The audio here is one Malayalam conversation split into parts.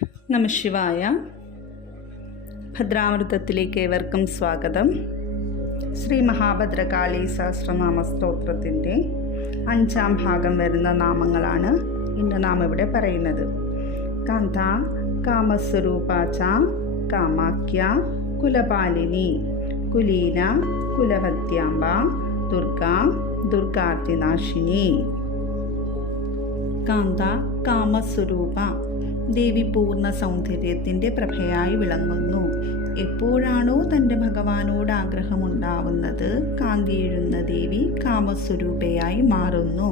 നമഃശിവായ. ഭദ്രാമൃതത്തിലേക്ക് ഏവർക്കും സ്വാഗതം. ശ്രീ മഹാഭദ്രകാളി സഹസ്രനാമ സ്തോത്രത്തിൻ്റെ 5-ാം ഭാഗം വരുന്ന നാമങ്ങളാണ് ഇന്ന് നാം ഇവിടെ പറയുന്നത്. കാന്ത, കാമസ്വരൂപാച, കാമാക്യ, കുലപാലിനി, കുലീന, കുലവത്യാംബ, ദുർഗ, ദുർഗാർത്തിനാശിനി. കാന്ത, കാമസ്വരൂപ. ദേവി പൂർണ്ണ സൗന്ദര്യത്തിൻ്റെ പ്രഭയായി വിളങ്ങുന്നു. എപ്പോഴാണോ തൻ്റെ ഭഗവാനോട് ആഗ്രഹമുണ്ടാവുന്നത്, കാന്തിയെഴുന്ന ദേവി കാമസ്വരൂപയായി മാറുന്നു.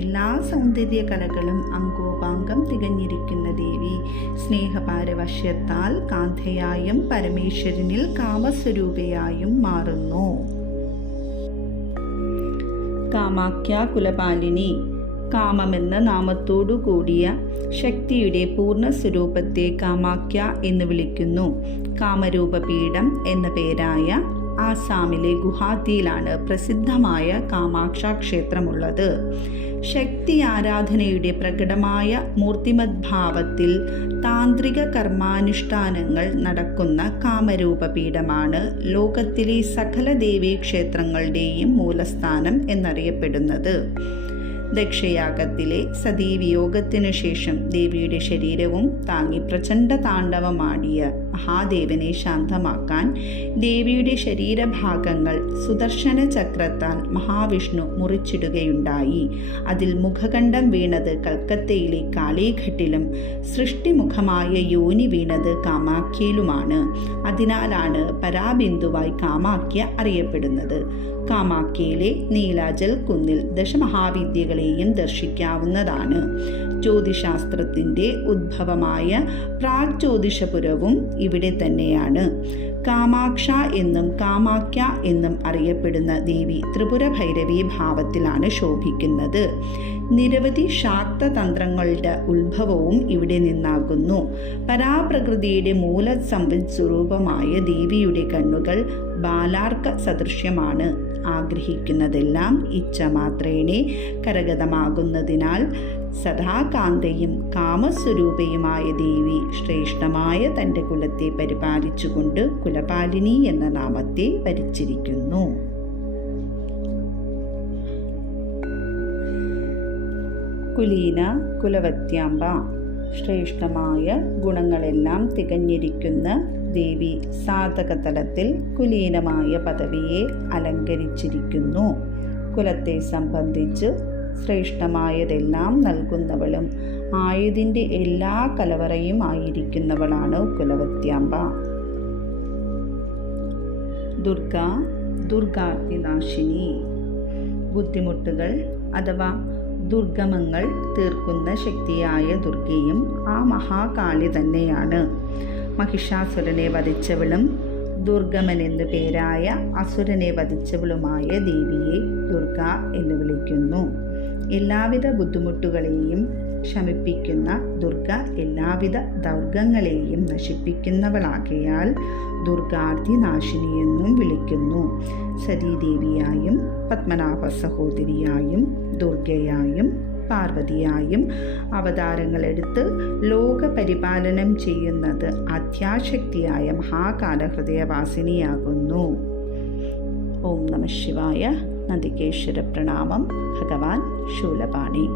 എല്ലാ സൗന്ദര്യ കലകളും അംഗോപാംഗം തികഞ്ഞിരിക്കുന്ന ദേവി സ്നേഹപാരവശ്യത്താൽ കാന്തയായും പരമേശ്വരനിൽ കാമസ്വരൂപയായും മാറുന്നു. കാമാക്യ, കുലപാലിനി. കാമമെന്ന നാമത്തോടു കൂടിയ ശക്തിയുടെ പൂർണ്ണ സ്വരൂപത്തെ കാമാക്യ എന്ന് വിളിക്കുന്നു. കാമരൂപപീഠം എന്ന പേരായ ആസാമിലെ ഗുവാഹത്തിയിലാണ് പ്രസിദ്ധമായ കാമാക്ഷ ക്ഷേത്രമുള്ളത്. ശക്തി ആരാധനയുടെ പ്രകടമായ മൂർത്തിമദ്ഭാവത്തിൽ താന്ത്രിക കർമാനുഷ്ഠാനങ്ങൾ നടക്കുന്ന കാമരൂപപീഠമാണ് ലോകത്തിലെ സകല ദേവീക്ഷേത്രങ്ങളുടെയും മൂലസ്ഥാനം എന്നറിയപ്പെടുന്നത്. ദക്ഷയാഗത്തിലെ സതീവിയോഗത്തിനു ശേഷം ദേവിയുടെ ശരീരവും താങ്ങി പ്രചണ്ഡ താണ്ഡവമാടിയ മഹാദേവനെ ശാന്തമാക്കാൻ ദേവിയുടെ ശരീരഭാഗങ്ങൾ സുദർശന ചക്രത്താൽ മഹാവിഷ്ണു മുറിച്ചിടുകയുണ്ടായി. അതിൽ മുഖകണ്ഠം വീണത് കൽക്കത്തയിലെ കാളിഘട്ടിലും സൃഷ്ടിമുഖമായ യോനി വീണത് കാമാക്യയിലുമാണ്. അതിനാലാണ് പരാബിന്ദുവായി കാമാക്യ അറിയപ്പെടുന്നത്. കാമാക്യയിലെ നീലാചൽ കുന്നിൽ ദശമഹാവിദ്യകളെയും ദർശിക്കാവുന്നതാണ്. ജ്യോതിശാസ്ത്രത്തിൻ്റെ ഉദ്ഭവമായ പ്രാഗ്ജ്യോതിഷപുരവും ഇവിടെ തന്നെയാണ്. കാമാക്ഷ എന്നും കാമാക്യ എന്നും അറിയപ്പെടുന്ന ദേവി ത്രിപുര ഭൈരവി ഭാവത്തിലാണ് ശോഭിക്കുന്നത്. നിരവധി ശാക്തതന്ത്രങ്ങളുടെ ഉത്ഭവവും ഇവിടെ നിന്നാകുന്നു. പരാപ്രകൃതിയുടെ മൂലസംവിത് സ്വരൂപമായ ദേവിയുടെ കണ്ണുകൾ ബാലാർക്ക സദൃശ്യമാണ്. ആഗ്രഹിക്കുന്നതെല്ലാം ഇച്ഛമാത്രേണേ കരഗതമാകുന്നതിനാൽ സദാകാന്തയും കാമസ്വരൂപയുമായ ദേവി ശ്രേഷ്ഠമായ തൻ്റെ കുലത്തെ പരിപാലിച്ചുകൊണ്ട് കുലപാലിനി എന്ന നാമത്തെ വരിച്ചിരിക്കുന്നു. കുലീന, കുലവത്യാംബ. ശ്രേഷ്ഠമായ ഗുണങ്ങളെല്ലാം തികഞ്ഞിരിക്കുന്ന ദേവി സാധകതലത്തിൽ കുലീനമായ പദവിയെ അലങ്കരിച്ചിരിക്കുന്നു. കുലത്തെ സംബന്ധിച്ച് ശ്രേഷ്ഠമായതെല്ലാം നൽകുന്നവളും ആയതിൻ്റെ എല്ലാ കലവറയും ആയിരിക്കുന്നവളാണ് കുലവത്യാംബ. ദുർഗ, ദുർഗാർത്തിനാശിനി. ബുദ്ധിമുട്ടുകൾ അഥവാ ദുർഗമങ്ങൾ തീർക്കുന്ന ശക്തിയായ ദുർഗയും ആ മഹാകാളി തന്നെയാണ്. മഹിഷാസുരനെ വധിച്ചവളും ദുർഗമനെന്നു പേരായ അസുരനെ വധിച്ചവളുമായ ദേവിയെ ദുർഗ എന്ന് വിളിക്കുന്നു. എല്ലാവിധ ബുദ്ധിമുട്ടുകളെയും ശമിപ്പിക്കുന്ന ദുർഗ എല്ലാവിധ ദൗർഗങ്ങളെയും നശിപ്പിക്കുന്നവളാകയാൽ ദുർഗാർത്തിനാശിനിയെന്നും വിളിക്കുന്നു. സതീദേവിയായും പത്മനാഭ സഹോദരിയായും ദുർഗയായും പാർവതിയായും അവതാരങ്ങളെടുത്ത് ലോകപരിപാലനം ചെയ്യുന്നത് അധ്യാശക്തിയായ മഹാകാലഹൃദയവാസിനിയാകുന്നു. ഓം നമഃ ശിവായ. നന്ദികേശ്വര പ്രണാമം. ഭഗവാൻ ശൂലപാണി.